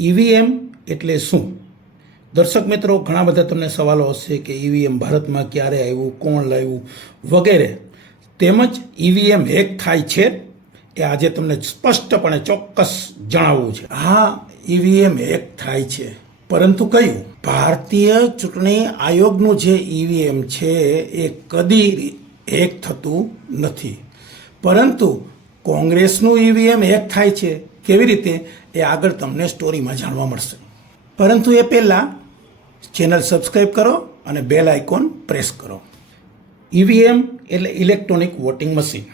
EVM એટલે શું? દર્શક મિત્રો, ઘણા બધા તમને સવાલો હશે કે ઈવીએમ ભારતમાં ક્યારે આવ્યું, કોણ લાવ્યું વગેરે, તેમજ ઈવીએમ હેક થાય છે એ આજે તમને સ્પષ્ટપણે ચોક્કસ જણાવવું છે. હા, ઈવીએમ હેક થાય છે, પરંતુ કયું? ભારતીય ચૂંટણી આયોગનું જે ઈવીએમ છે એ કદી હેક થતું નથી, પરંતુ કોંગ્રેસનું ઈવીએમ હેક થાય છે. કેવી રીતે એ આગળ તમને સ્ટોરીમાં જાણવા મળશે. પરંતુ એ પહેલાં ચેનલ સબસ્ક્રાઈબ કરો અને બેલ આઇકોન પ્રેસ કરો. ઈવીએમ એટલે ઇલેક્ટ્રોનિક વોટિંગ મશીન.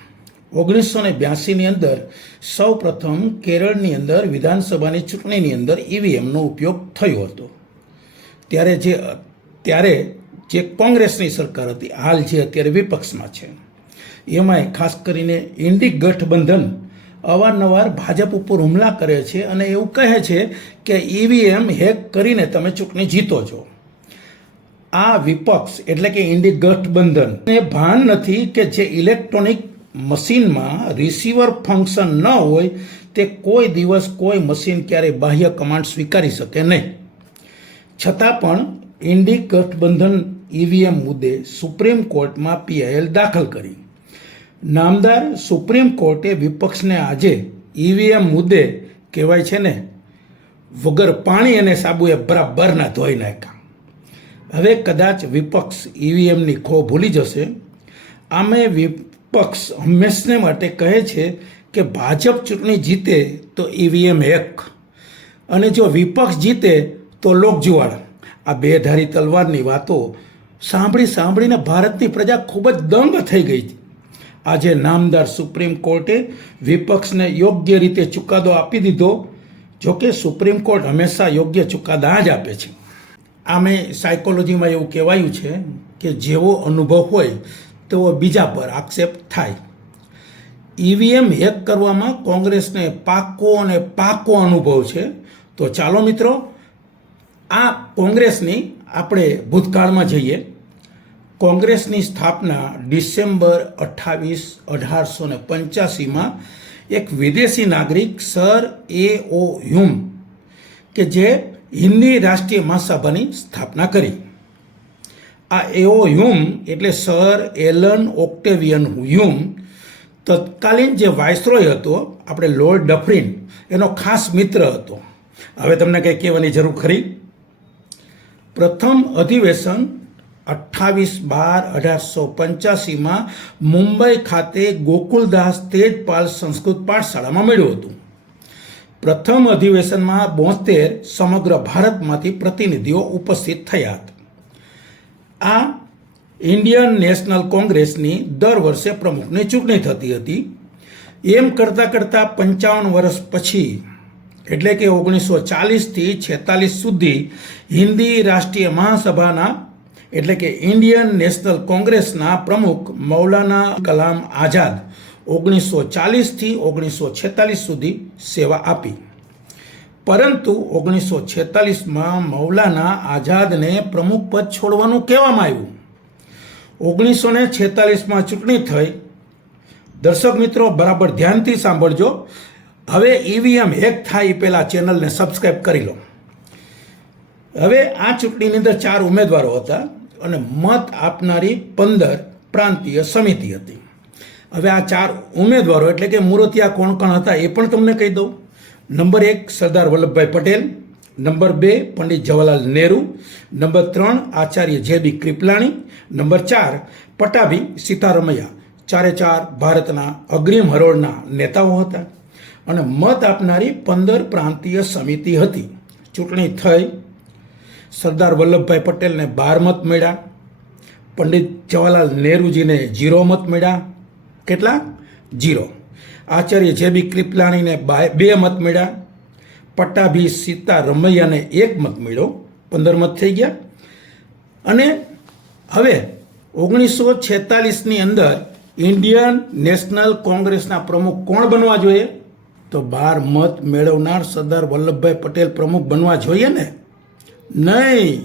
1982ની અંદર સૌ પ્રથમ કેરળની અંદર વિધાનસભાની ચૂંટણીની અંદર ઈવીએમનો ઉપયોગ થયો હતો. ત્યારે જે કોંગ્રેસની સરકાર હતી, હાલ જે અત્યારે વિપક્ષમાં છે, એમાંય ખાસ કરીને ઇન્ડી ગઠબંધન અવારનવાર ભાજપ ઉપર હુમલા કરે છે અને એવું કહે છે કે ઈવીએમ હેક કરીને તમે ચૂંટણી જીતો છો. આ વિપક્ષ એટલે કે ઇન્ડી ગઠબંધનને ભાન નથી કે જે ઇલેક્ટ્રોનિક મશીનમાં રિસીવર ફંક્શન ન હોય તે કોઈ દિવસ કોઈ મશીન ક્યારેય બાહ્ય કમાન્ડ સ્વીકારી શકે નહીં. છતાં પણ ઇન્ડી ગઠબંધન ઈવીએમ મુદ્દે સુપ્રીમ કોર્ટમાં પીઆઈએલ દાખલ કરી. નામદાર સુપ્રીમ કોર્ટે વિપક્ષને આજે ઈવીએમ મુદ્દે કહેવાય છે ને, વગર પાણી અને સાબુએ બરાબરના ધોઈ નાખ્યા. હવે કદાચ વિપક્ષ ઈવીએમની ખો ભૂલી જશે. આમે વિપક્ષ હંમેશને માટે કહે છે કે ભાજપ ચૂંટણી જીતે તો ઈવીએમ હેક, અને જો વિપક્ષ જીતે તો લોકજુવાળ. આ બે ધારી તલવારની વાતો સાંભળીને ભારતની પ્રજા ખૂબ જ દંગ થઈ ગઈ હતી. આજે નામદાર સુપ્રીમ કોર્ટે વિપક્ષને યોગ્ય રીતે ચુકાદો આપી દીધો. જોકે સુપ્રીમ કોર્ટ હંમેશા યોગ્ય ચુકાદા જ આપે છે. આમે સાયકોલોજીમાં એવું કહેવાયું છે કે જેવો અનુભવ હોય તેવો બીજા પર આક્ષેપ થાય. ઈવીએમ હેક કરવામાં કોંગ્રેસને પાકો અનુભવ છે. તો ચાલો મિત્રો, આ કોંગ્રેસની આપણે ભૂતકાળમાં જઈએ. કોંગ્રેસની સ્થાપના ડિસેમ્બર 28, 1885માં એક વિદેશી નાગરિક સર A.O. હ્યુમ કે જે હિન્દી રાષ્ટ્રીય મહાસભાની સ્થાપના કરી. આ A.O. હ્યુમ એટલે સર એલન ઓક્ટેવિયન હ્યુમ તત્કાલીન જે વાઇસરોય હતો, આપણે લોર્ડ ડફરિન, એનો ખાસ મિત્ર હતો. હવે તમને કંઈ કહેવાની જરૂર ખરી? પ્રથમ અધિવેશન 28/12/1885માં મુંબઈ ખાતે ગોકુલદાસ તેજપાલ સંસ્કૃત પાઠશાળામાં મળ્યું હતું. પ્રથમ અધિવેશનમાં 72 સમગ્ર ભારતમાંથી પ્રતિનિધિઓ ઉપસ્થિત થયા હતા. આ ઇન્ડિયન નેશનલ કોંગ્રેસની દર વર્ષે પ્રમુખની ચૂંટણી થતી હતી. એમ કરતાં 55 વર્ષ પછી, એટલે કે 1940થી 46 સુધી હિન્દી રાષ્ટ્રીય મહાસભાના એટલે કે ઇન્ડિયન નેશનલ કોંગ્રેસના પ્રમુખ મૌલાના કલામ આઝાદ 1940થી 1946 સુધી સેવા આપી. પરંતુ 1946માં મૌલાના આઝાદને પ્રમુખ પદ છોડવાનું કહેવામાં આવ્યું. 1946માં ચૂંટણી થઈ. દર્શક મિત્રો, બરાબર ધ્યાનથી સાંભળજો. હવે ઈવીએમ હેક થાય પહેલાં ચેનલને સબસ્ક્રાઈબ કરી લો. હવે આ ચૂંટણીની અંદર 4 ઉમેદવારો હતા અને મત આપનારી 15 પ્રાંતીય સમિતિ હતી. હવે આ 4 ઉમેદવારો એટલે કે મૂર્તિયા કોણ હતા એ પણ તમને કહી દઉં. Number 1 Sardar Vallabhbhai Patel, number 2 Pandit Jawaharlal Nehru, number 3 Acharya JB Kripalani, number 4 પટ્ટાભી સીતારમૈયા. 4 ભારતના અગ્રીમ હરોળના નેતાઓ હતા અને મત આપનારી 15 પ્રાંતીય સમિતિ હતી. ચૂંટણી થઈ. સરદાર વલ્લભભાઈ પટેલને 12 મત મળ્યા. પંડિત જવાહરલાલ નહેરુજીને 0 મત મળ્યા. કેટલા? 0. આચાર્ય JB કૃપલાણીને 2 મત મળ્યા. પટ્ટાભી સીતારમૈયાને 1 મત મળ્યો. 15 મત થઈ ગયા. અને હવે 1946ની અંદર ઇન્ડિયન નેશનલ કોંગ્રેસના પ્રમુખ કોણ બનવા જોઈએ? તો 12 મત મેળવનાર સરદાર વલ્લભભાઈ પટેલ પ્રમુખ બનવા જોઈએ ને? નહીં.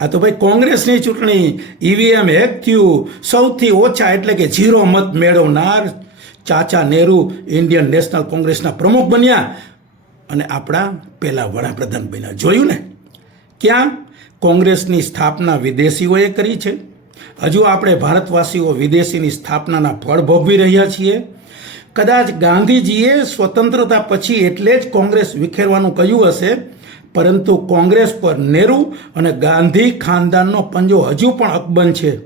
આ તો ભાઈ કોંગ્રેસની ચૂંટણી, ઈવીએમ હેક થયું. સૌથી ઓછા એટલે કે 0 મત મેળવનાર ચાચા નહેરુ ઇન્ડિયન નેશનલ કોંગ્રેસના પ્રમુખ બન્યા. અને આપણા પહેલા વડાપ્રધાન બન્યા. જોયું ને, ક્યાં કોંગ્રેસની સ્થાપના વિદેશીઓએ કરી છે. હજુ આપણે ભારતવાસીઓ વિદેશીની સ્થાપનાના ફળ ભોગવી રહ્યા છીએ. કદાચ ગાંધીજીએ સ્વતંત્રતા પછી એટલે જ કોંગ્રેસ વિખેરવાનું કહ્યું હશે, પરંતુ કોંગ્રેસ પર નહેરુ અને ગાંધી ખાનદાનનો પંજો હજુ પણ અકબંધ છે.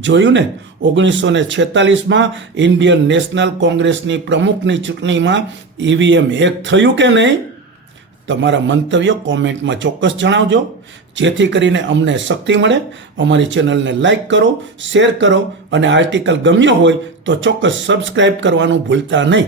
જોયું ને, 1946માં ઇન્ડિયન નેશનલ કોંગ્રેસની પ્રમુખની ચૂંટણીમાં ઈવીએમ હેક થયું કે નહીં? તમારા મંતવ્યો કોમેન્ટમાં ચોક્કસ જણાવજો, જેથી કરીને અમને શક્તિ મળે. અમારી ચેનલને લાઈક કરો, શેર કરો અને આર્ટિકલ ગમ્યો હોય તો ચોક્કસ સબસ્ક્રાઈબ કરવાનું ભૂલતા નહીં.